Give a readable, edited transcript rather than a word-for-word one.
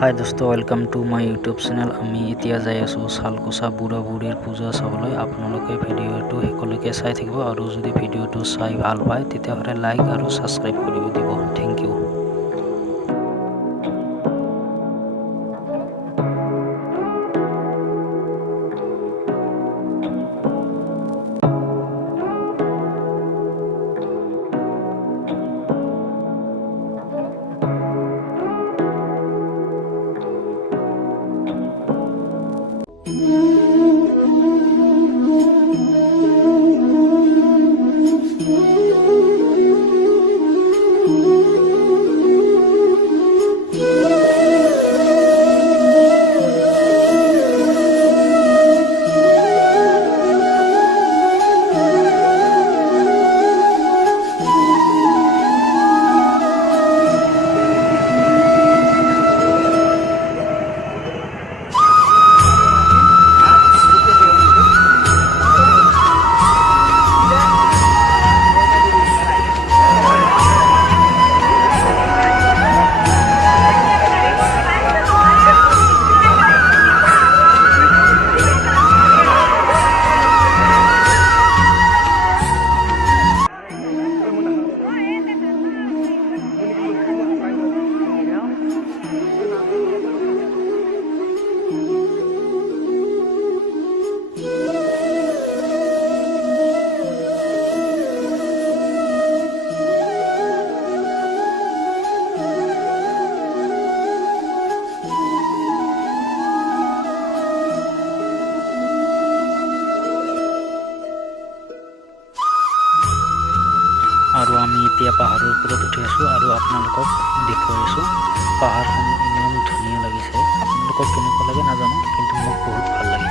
হাই দোস্ত, welcome to my YouTube channel. আমি এতিয়া যাই আছোঁ চালকোচা বুঢ়া বুঢ়ীৰ পূজা চাবলৈ। আপোনালোকে ভিডিঅ'টো শেষলৈকে চাই থাকিব আৰু যদি ভিডিঅ'টো চাই ভাল পায় তেতিয়াহ'লে লাইক আৰু ছাবস্ক্ৰাইব কৰিব দিব। Thank you. আৰু আমি এতিয়া পাহাৰৰ ওপৰত উঠি আছোঁ আৰু আপোনালোকক দেখুৱাই আছোঁ। পাহাৰসমূহ ইমান ধুনীয়া লাগিছে। আপোনালোকক কেনেকুৱা লাগে নাজানো, কিন্তু মোক বহুত ভাল লাগে।